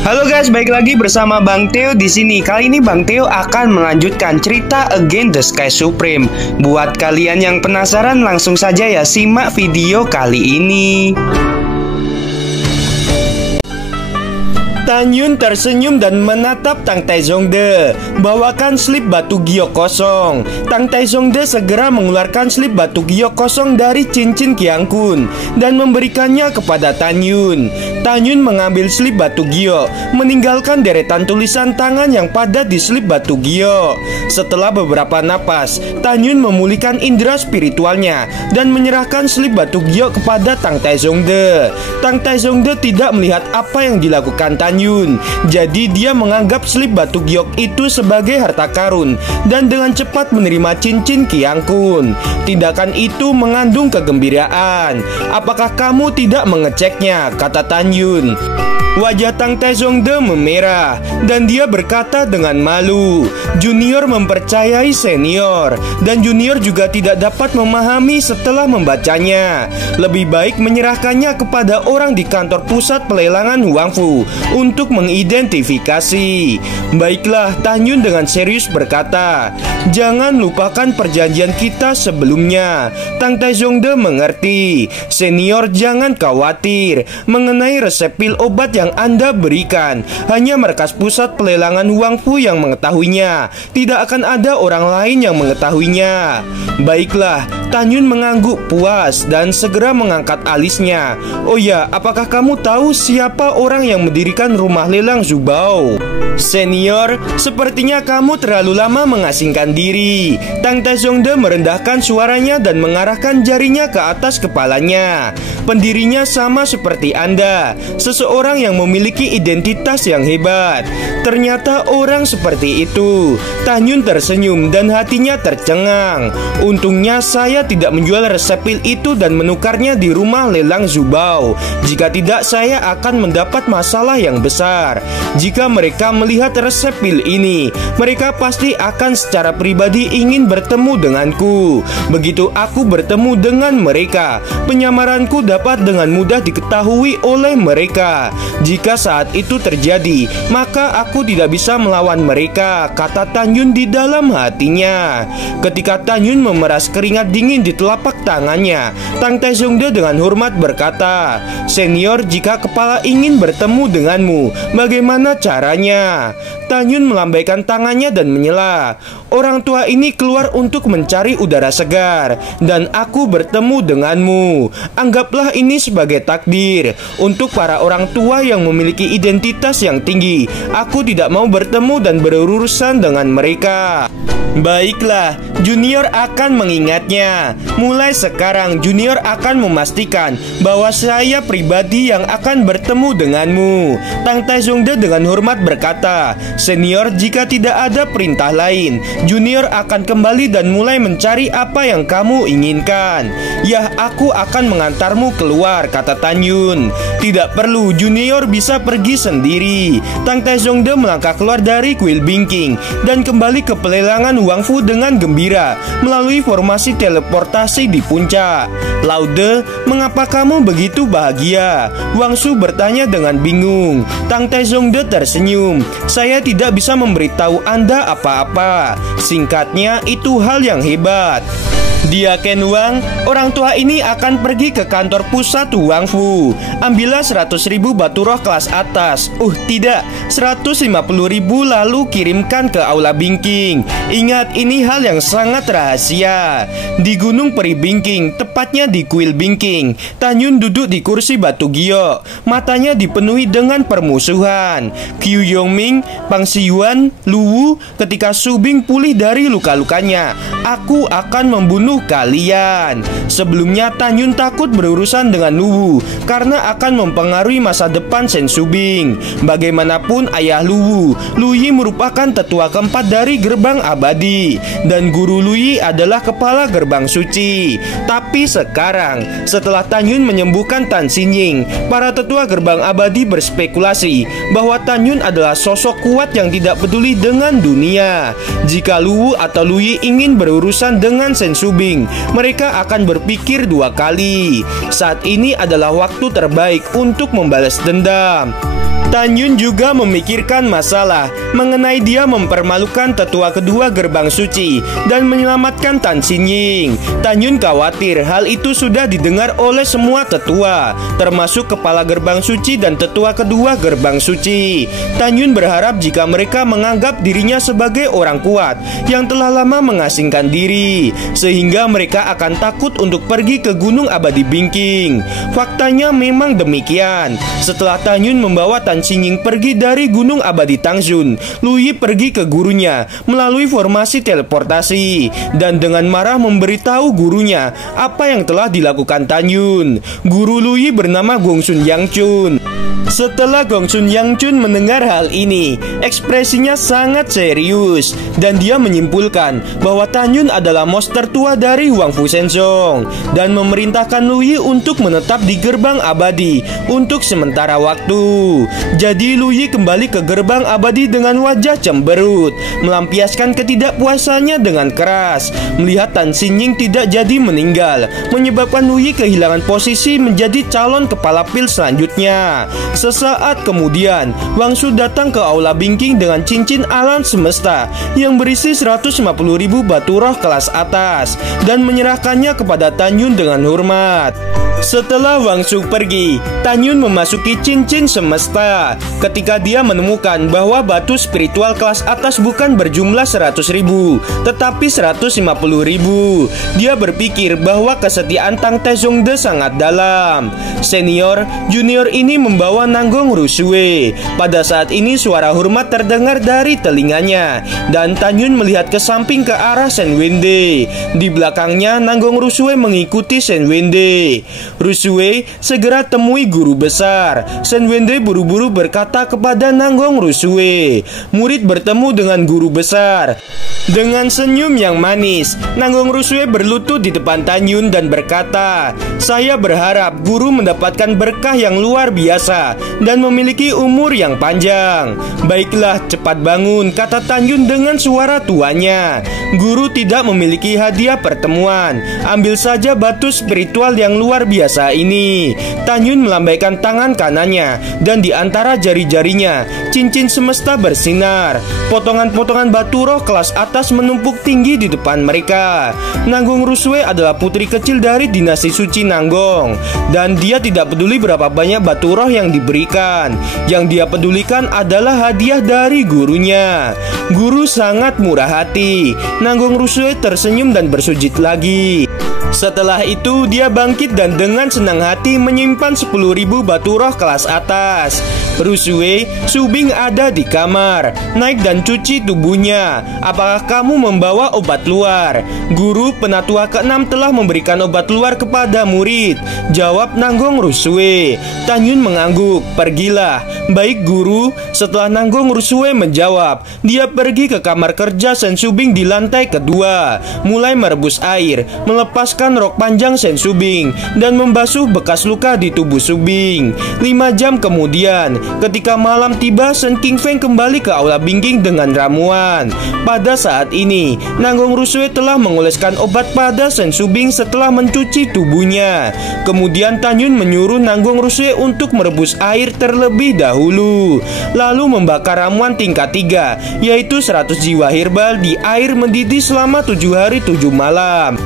Halo guys, balik lagi bersama Bang Theo di sini. Kali ini Bang Theo akan melanjutkan cerita Against the Sky Supreme. Buat kalian yang penasaran, langsung saja ya simak video kali ini. Tanyun tersenyum dan menatap Tang Taizongde. Bawakan slip batu giok kosong. Tang Taizongde segera mengeluarkan slip batu giok kosong dari cincin Qiang Kun dan memberikannya kepada Tanyun. Tanyun mengambil slip batu giok, meninggalkan deretan tulisan tangan yang padat di slip batu giok. Setelah beberapa napas, Tanyun memulihkan indera spiritualnya dan menyerahkan slip batu giok kepada Tang Taizongde. Tang Taizongde tidak melihat apa yang dilakukan Tanyun. Jadi dia menganggap slip batu giok itu sebagai harta karun dan dengan cepat menerima cincin Qiang Kun. Tindakan itu mengandung kegembiraan. Apakah kamu tidak mengeceknya? Kata Tanyun. Wajah Tang Taizongde memerah dan dia berkata dengan malu, junior mempercayai senior dan junior juga tidak dapat memahami setelah membacanya. Lebih baik menyerahkannya kepada orang di kantor pusat pelelangan Huangfu untuk mengidentifikasi. Baiklah, Tanyun dengan serius berkata, jangan lupakan perjanjian kita sebelumnya. Tang Taizongde mengerti. Senior jangan khawatir mengenai resep pil obat yang Anda berikan. Hanya markas pusat pelelangan Huangfu yang mengetahuinya. Tidak akan ada orang lain yang mengetahuinya. Baiklah, Tanyun mengangguk puas dan segera mengangkat alisnya. Oh ya, apakah kamu tahu siapa orang yang mendirikan rumah lelang Zubao? Senior, sepertinya kamu terlalu lama mengasingkan diri. Tang Taizongde merendahkan suaranya dan mengarahkan jarinya ke atas kepalanya. Pendirinya sama seperti Anda, seseorang yang memiliki identitas yang hebat. Ternyata orang seperti itu. Tanyun tersenyum dan hatinya tercengang. Untungnya saya tidak menjual resep pil itu dan menukarnya di rumah lelang Zubao. Jika tidak, saya akan mendapat masalah yang besar. Jika mereka melihat resep pil ini, mereka pasti akan secara pribadi ingin bertemu denganku. Begitu aku bertemu dengan mereka, penyamaranku dapat dengan mudah diketahui oleh mereka. Jika saat itu terjadi, maka aku tidak bisa melawan mereka, kata Tanyun di dalam hatinya. Ketika Tanyun memeras keringat dingin di telapak tangannya, Tang Taizongde dengan hormat berkata, senior, jika kepala ingin bertemu denganmu, bagaimana caranya? Tanyun melambaikan tangannya dan menyela. Orang tua ini keluar untuk mencari udara segar dan aku bertemu denganmu. Anggaplah ini sebagai takdir. Untuk para orang tua yang memiliki identitas yang tinggi, aku tidak mau bertemu dan berurusan dengan mereka. Baiklah, junior akan mengingatnya. Mulai sekarang junior akan memastikan bahwa saya pribadi yang akan bertemu denganmu. Tang Taizongde dengan hormat berkata, senior, jika tidak ada perintah lain, junior akan kembali dan mulai mencari apa yang kamu inginkan. Yah, aku akan mengantarmu keluar, kata Tanyun. Tidak perlu, junior bisa pergi sendiri. Tang Taizongde melangkah keluar dari kuil Bingking dan kembali ke pelelangan Huangfu dengan gembira melalui formasi teleportasi di puncak. Laude, mengapa kamu begitu bahagia? Wang Su bertanya dengan bingung. Tang Taizongde tersenyum. Saya tidak bisa memberitahu Anda apa-apa. Singkatnya, itu hal yang hebat. Dia Ken Wang, orang tua ini akan pergi ke kantor pusat Huangfu. Ambillah 100.000 batu roh kelas atas. Tidak, 150.000 lalu kirimkan ke aula Bingking. Ingat, ini hal yang sangat rahasia. Di Gunung Peri Bingking, tepatnya di kuil Bingking, Tanyun duduk di kursi batu giok. Matanya dipenuhi dengan permusuhan. Qiu Yongming, Pang Xiyuan, Lu Wu, ketika Su Bing pulih dari luka-lukanya, aku akan membunuh kalian. Sebelumnya Tanyun takut berurusan dengan Lu Wu karena akan mempengaruhi masa depan Shen Subing. Bagaimanapun ayah Lu Wu, Lu Yi merupakan tetua keempat dari gerbang abadi dan guru Lu Yi adalah kepala gerbang suci. Tapi sekarang, setelah Tanyun menyembuhkan Tan Xinying, para tetua gerbang abadi berspekulasi bahwa Tanyun adalah sosok kuat yang tidak peduli dengan dunia. Jika Lu Wu atau Lu Yi ingin berurusan dengan Shen Subing, mereka akan berpikir dua kali. Saat ini adalah waktu terbaik untuk membalas dendam. Tan Yun juga memikirkan masalah mengenai dia mempermalukan tetua kedua gerbang suci dan menyelamatkan Tan Xinjing. Tan Yun khawatir hal itu sudah didengar oleh semua tetua, termasuk kepala gerbang suci dan tetua kedua gerbang suci. Tan Yun berharap jika mereka menganggap dirinya sebagai orang kuat yang telah lama mengasingkan diri, sehingga mereka akan takut untuk pergi ke Gunung Abadi Bingking. Faktanya memang demikian. Setelah Tan Yun membawa Tan Xinjing pergi dari Gunung Abadi Tangzhun, Lu Yi pergi ke gurunya melalui formasi teleportasi dan dengan marah memberitahu gurunya apa yang telah dilakukan Tan Yun. Guru Lu Yi bernama Gongsun Yangchun. Setelah Gongsun Yangchun mendengar hal ini, ekspresinya sangat serius dan dia menyimpulkan bahwa Tan Yun adalah monster tua dari Huang Fu Shenzong dan memerintahkan Lu Yi untuk menetap di gerbang abadi untuk sementara waktu. Jadi Lu Yi kembali ke gerbang abadi dengan wajah cemberut, melampiaskan ketidakpuasannya dengan keras. Melihat Tan Xinjing tidak jadi meninggal, menyebabkan Lu Yi kehilangan posisi menjadi calon kepala pil selanjutnya. Sesaat kemudian, Wang Shu datang ke Aula Bingking dengan cincin alam semesta yang berisi 150.000 batu roh kelas atas dan menyerahkannya kepada Tan Yun dengan hormat. Setelah Wang Shu pergi, Tan Yun memasuki cincin semesta. Ketika dia menemukan bahwa batu spiritual kelas atas bukan berjumlah 100.000, tetapi 150.000, dia berpikir bahwa kesetiaan Tang Taizongde sangat dalam. Senior, junior ini membawa Nanggong Rusue. Pada saat ini suara hormat terdengar dari telinganya, dan Tan Yun melihat ke samping ke arah Shen Wende. Di belakangnya Nanggong Rusue mengikuti Shen Wende. Rusue, segera temui guru besar. Shen Wende buru-buru berkata kepada Nanggong Rusue. Murid bertemu dengan guru besar. Dengan senyum yang manis, Nanggong Rusue berlutut di depan Tan Yun dan berkata, "Saya berharap guru mendapatkan berkah yang luar biasa dan memiliki umur yang panjang." "Baiklah, cepat bangun," kata Tan Yun dengan suara tuanya. "Guru tidak memiliki hadiah pertemuan. Ambil saja batu spiritual yang luar biasa ini." Tan Yun melambaikan tangan kanannya dan di antara jari-jarinya cincin semesta bersinar. Potongan-potongan batu roh kelas atas menumpuk tinggi di depan mereka. Nanggong Rusue adalah putri kecil dari dinasti suci Nanggong, dan dia tidak peduli berapa banyak batu roh yang diberikan. Yang dia pedulikan adalah hadiah dari gurunya. Guru sangat murah hati. Nanggong Rusue tersenyum dan bersujud lagi. Setelah itu dia bangkit dan dengan senang hati menyimpan 10.000 batu roh kelas atas. "Rusue, Subing ada di kamar. Naik dan cuci tubuhnya. Apakah kamu membawa obat luar?" "Guru penatua ke-6 telah memberikan obat luar kepada murid," jawab Nanggong Rusue. Tan Yun mengangguk. "Pergilah." "Baik guru." Setelah Nanggong Rusue menjawab, dia pergi ke kamar kerja Shen Subing di lantai kedua, mulai merebus air, melepaskan rok panjang Shen Subing dan membasuh bekas luka di tubuh Subing. 5 jam kemudian, ketika malam tiba, Shen Qingfeng kembali ke Aula Bingking dengan ramuan. Pada saat ini, Nanggong Rusue telah mengoleskan obat pada Shen Subing setelah mencuci tubuhnya. Kemudian Tan Yun menyuruh Nanggong Rusue untuk merebus air terlebih dahulu, lalu membakar ramuan tingkat 3, yaitu 100 jiwa herbal di air mendidih selama 7 hari 7 malam.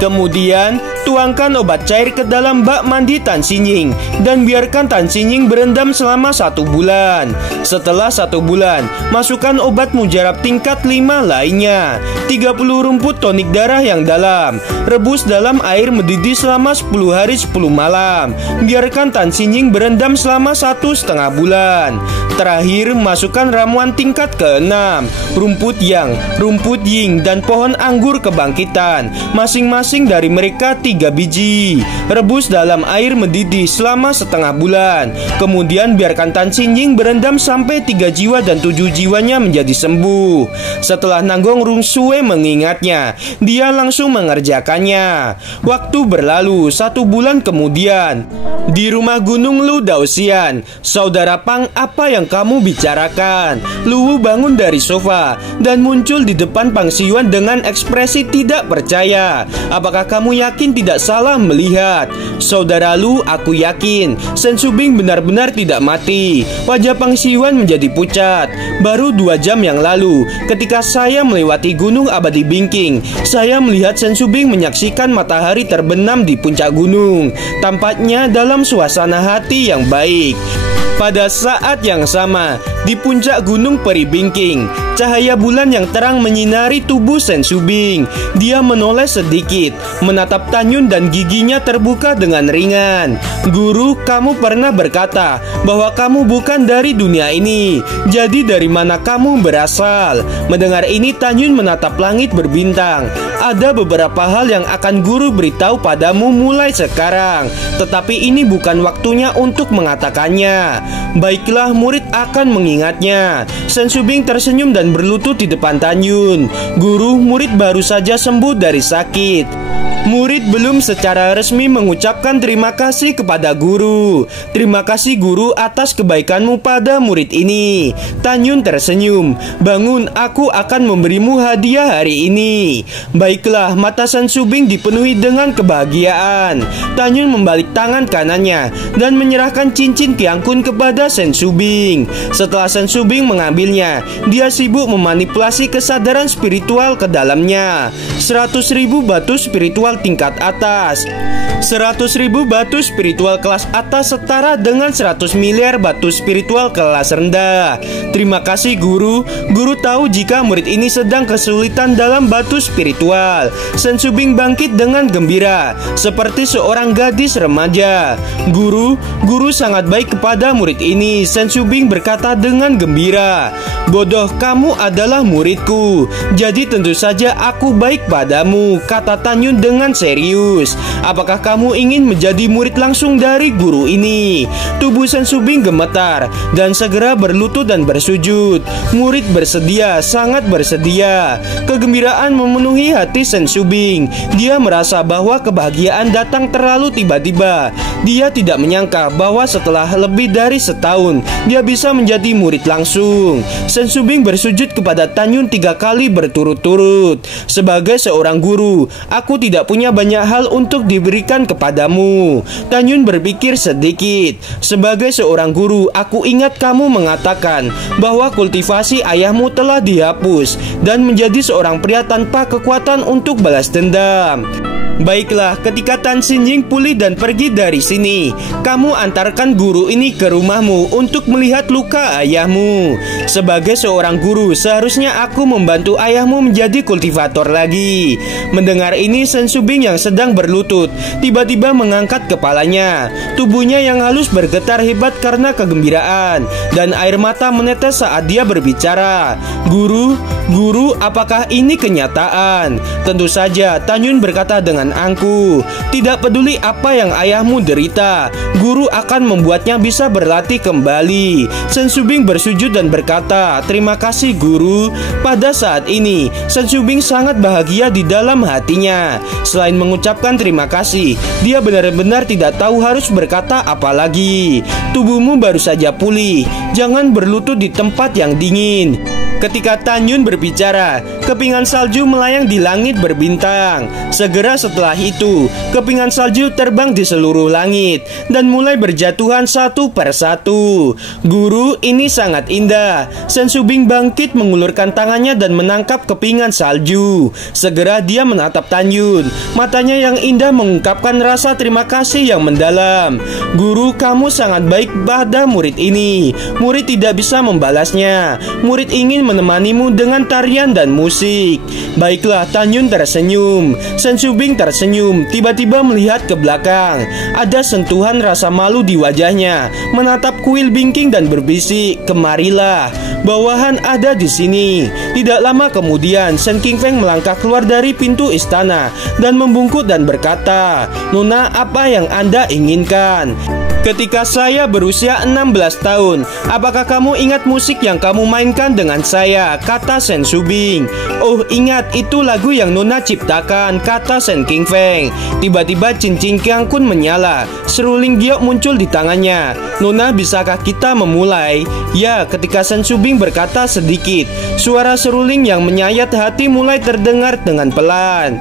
Kemudian tuangkan obat cair ke dalam bak mandi Tan Xinjing dan biarkan Tan Xinjing berendam selama 1 bulan. Setelah 1 bulan, masukkan obat mujarab tingkat 5 lainnya, 30 rumput tonik darah yang dalam. Rebus dalam air mendidih selama 10 hari 10 malam. Biarkan Tan Xinjing berendam selama 1,5 bulan. Terakhir, masukkan ramuan tingkat ke-6, rumput yang, rumput ying, dan pohon anggur kebangkitan, masing-masing dari mereka 3 biji. Rebus dalam air mendidih selama setengah bulan. Kemudian biarkan Tan Xinjing berendam sampai 3 jiwa dan 7 jiwanya menjadi sembuh. Setelah Nanggong Rusue mengingatnya, dia langsung mengerjakannya. Waktu berlalu 1 bulan kemudian. Di rumah Gunung Lu Daoxian, "Saudara Pang, apa yang kamu bicarakan?" Lu Wu bangun dari sofa dan muncul di depan Pang Xiyuan dengan ekspresi tidak percaya. "Apakah kamu yakin tidak salah melihat. Saudara Lu, aku yakin Sen Subing benar-benar tidak mati. Wajah Pang Siwan menjadi pucat. Baru 2 jam yang lalu, ketika saya melewati Gunung Abadi Bingking, saya melihat Sen Subing menyaksikan matahari terbenam di puncak gunung. Tampaknya dalam suasana hati yang baik. Pada saat yang sama, di puncak Gunung Peri Bingking, cahaya bulan yang terang menyinari tubuh Sen Subing. Dia menoleh sedikit, menatap Tanyun dan giginya terbuka dengan ringan. Guru, kamu pernah berkata bahwa kamu bukan dari dunia ini. Jadi dari mana kamu berasal? Mendengar ini, Tanyun menatap langit berbintang. Ada beberapa hal yang akan guru beritahu padamu mulai sekarang, tetapi ini bukan waktunya untuk mengatakannya. Baiklah, murid akan mengingatnya. Sen Subing tersenyum dan berlutut di depan Tanyun. Guru, murid baru saja sembuh dari sakit. Murid belum secara resmi mengucapkan terima kasih kepada guru. Terima kasih guru atas kebaikanmu pada murid ini. Tanyun tersenyum. Bangun, aku akan memberimu hadiah hari ini. Baiklah, mata Sen Subing dipenuhi dengan kebahagiaan. Tanyun membalik tangan kanannya dan menyerahkan cincin Kiangkun kepada Sen Subing. Setelah Sen Subing mengambilnya, dia sibuk memanipulasi kesadaran spiritual ke dalamnya. 100.000 batu spiritual tingkat atas. 100.000 batu spiritual kelas atas setara dengan 100 miliar batu spiritual kelas rendah. Terima kasih guru. Guru tahu jika murid ini sedang kesulitan dalam batu spiritual. Sen Subing bangkit dengan gembira, seperti seorang gadis remaja. Guru sangat baik kepada murid ini. Sen Subing berkata dengan gembira. Bodoh, kamu adalah muridku, jadi tentu saja aku baik padamu, kata Tanyun dengan serius. Apakah kamu ingin menjadi murid langsung dari guru ini? Tubuh Sen Subing gemetar dan segera berlutut dan bersujud. Murid bersedia, sangat bersedia. Kegembiraan memenuhi hati Sen Subing. Dia merasa bahwa kebahagiaan datang terlalu tiba-tiba. Dia tidak menyangka bahwa setelah lebih dari setahun dia bisa menjadi murid langsung. Sen Subing bersujud kepada Tanyun 3 kali berturut-turut. Sebagai seorang guru, aku tidak punya banyak hal untuk diberikan kepadamu. Tanyun berpikir sedikit. Sebagai seorang guru, aku ingat kamu mengatakan bahwa kultivasi ayahmu telah dihapus dan menjadi seorang pria tanpa kekuatan untuk balas dendam. Baiklah, ketika Tan Xinjing pulih dan pergi dari sini, kamu antarkan guru ini ke rumahmu untuk melihat luka ayahmu. Sebagai seorang guru, seharusnya aku membantu ayahmu menjadi kultivator lagi. Mendengar ini, Sen Subing yang sedang berlutut tiba-tiba mengangkat kepalanya. Tubuhnya yang halus bergetar hebat karena kegembiraan, dan air mata menetes saat dia berbicara. Guru, apakah ini kenyataan? Tentu saja, Tanyun berkata dengan angkuh. Tidak peduli apa yang ayahmu derita, guru akan membuatnya bisa berlatih kembali. Sen Subing bersujud dan berkata, terima kasih guru. Pada saat ini, Sen Subing sangat bahagia di dalam hatinya. Selain mengucapkan terima kasih, dia benar-benar tidak tahu harus berkata apa lagi. Tubuhmu baru saja pulih, jangan berlutut di tempat yang dingin. Ketika Tanyun berbicara, kepingan salju melayang di langit berbintang. Segera setelah itu, kepingan salju terbang di seluruh langit dan mulai berjatuhan satu persatu. Guru, ini sangat indah. Sen Subing bangkit mengulurkan tangannya dan menangkap kepingan salju. Segera dia menatap Tanyun. Matanya yang indah mengungkapkan rasa terima kasih yang mendalam. Guru, kamu sangat baik pada murid ini. Murid tidak bisa membalasnya. Murid ingin menemanimu dengan tarian dan musik. Baiklah, Tanyun tersenyum. Sen Subing tersenyum, tiba-tiba melihat ke belakang. Ada sentuhan rasa malu di wajahnya, menatap kuil Bingking dan berbisik, kemarilah. Bawahan ada di sini. Tidak lama kemudian, Sen Qingfeng melangkah keluar dari pintu istana dan membungkuk dan berkata, Nona, apa yang Anda inginkan? Ketika saya berusia 16 tahun, apakah kamu ingat musik yang kamu mainkan dengan saya? Kata Sen Subing. Oh, ingat, itu lagu yang Nona ciptakan, kata Sen Qingfeng. Tiba-tiba cincin Kiangkun menyala. Seruling giok muncul di tangannya. Nona, bisakah kita memulai? Ya, ketika Sen Subing Subing berkata sedikit. Suara seruling yang menyayat hati mulai terdengar dengan pelan.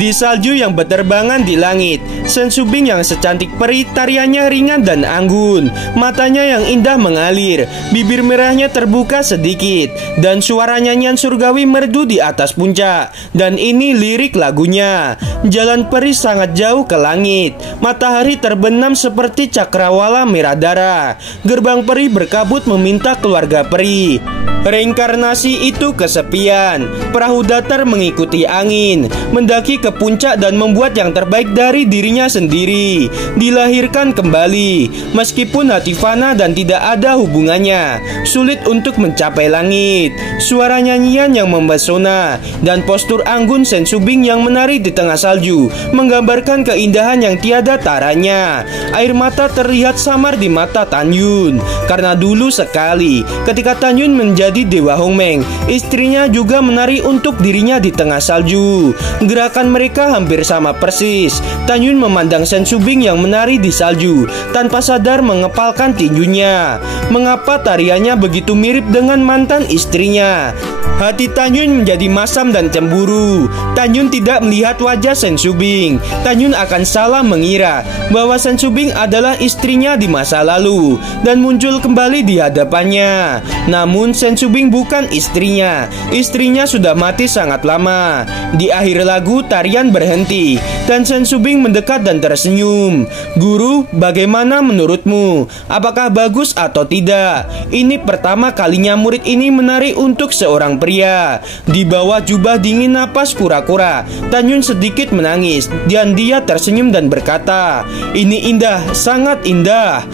Di salju yang berterbangan di langit, Sen Subing yang secantik peri, tariannya ringan dan anggun. Matanya yang indah mengalir, bibir merahnya terbuka sedikit, dan suara nyanyian surgawi merdu di atas puncak. Dan ini lirik lagunya. Jalan peri sangat jauh ke langit, matahari terbenam seperti cakrawala merah darah. Gerbang peri berkabut meminta keluarga peri. Reinkarnasi itu kesepian. Perahu datar mengikuti angin, mendaki ke puncak dan membuat yang terbaik dari dirinya sendiri. Dilahirkan kembali, meskipun hati fana dan tidak ada hubungannya. Sulit untuk mencapai langit. Suara nyanyian yang memesona dan postur anggun Sen Subing yang menari di tengah salju menggambarkan keindahan yang tiada taranya. Air mata terlihat samar di mata Tan Yun, karena dulu sekali ketika Tan Yun menjadi Dewa Hongmeng, istrinya juga menari untuk dirinya di tengah salju. Gerakan mereka hampir sama persis. Tan Yun memandang Sen Subing yang menari di salju, tanpa sadar mengepalkan tinjunya. Mengapa tariannya begitu mirip dengan mantan istrinya? Hati Tan Yun menjadi masam dan cemburu. Tan Yun tidak melihat wajah Sen Subing. Tan Yun akan salah mengira bahwa Sen Subing adalah istrinya di masa lalu dan muncul kembali di hadapannya. Namun Sen Subing bukan istrinya. Istrinya sudah mati sangat lama. Di akhir lagu tarian berhenti dan Sen Subing mendekat dan tersenyum. Guru, bagaimana menurutmu? Apakah bagus atau tidak? Ini pertama kalinya murid ini menari untuk seorang pria. Di bawah jubah dingin napas kura-kura, Tan Yun sedikit menangis dan dia tersenyum dan berkata, "Ini indah, sangat indah."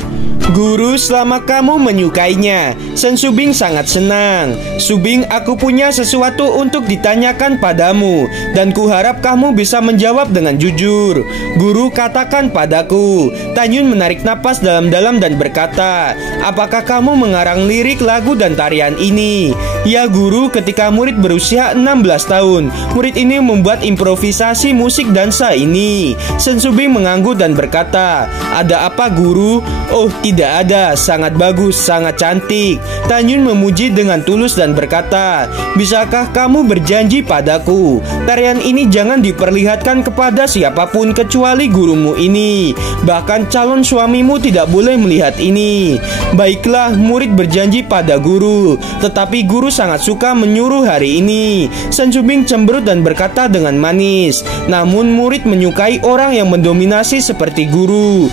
Guru, selama kamu menyukainya. Sen Subing sangat senang. Subing, aku punya sesuatu untuk ditanyakan padamu, dan kuharap kamu bisa menjawab dengan jujur. Guru, katakan padaku. Tan Yun menarik napas dalam-dalam dan berkata, apakah kamu mengarang lirik lagu dan tarian ini? Ya guru, ketika murid berusia 16 tahun, murid ini membuat improvisasi musik dansa ini. Sen Subing mengangguk dan berkata, ada apa guru? Oh, tidak ada, sangat bagus, sangat cantik. Tan Yun memuji dengan tulus dan berkata, bisakah kamu berjanji padaku, tarian ini jangan diperlihatkan kepada siapapun kecuali gurumu ini. Bahkan calon suamimu tidak boleh melihat ini. Baiklah, murid berjanji pada guru. Tetapi guru sangat suka menyuruh hari ini. Sen Subing cemberut dan berkata dengan manis, namun murid menyukai orang yang mendominasi seperti guru.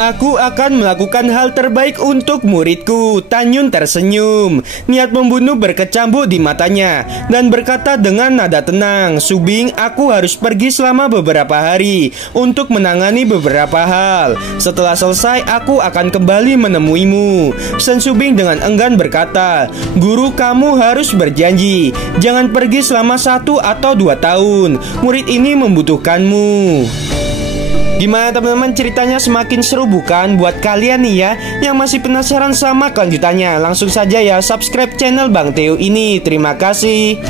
Aku akan melakukan hal terbaik untuk muridku. Tan Yun tersenyum. Niat membunuh berkecamuk di matanya dan berkata dengan nada tenang, Subing, aku harus pergi selama beberapa hari untuk menangani beberapa hal. Setelah selesai, aku akan kembali menemuimu. Sen Subing dengan enggan berkata, guru, kamu harus berjanji jangan pergi selama 1 atau 2 tahun. Murid ini membutuhkanmu. Gimana teman-teman, ceritanya semakin seru bukan? Buat kalian nih ya yang masih penasaran sama kelanjutannya, langsung saja ya subscribe channel Bang Theo ini. Terima kasih.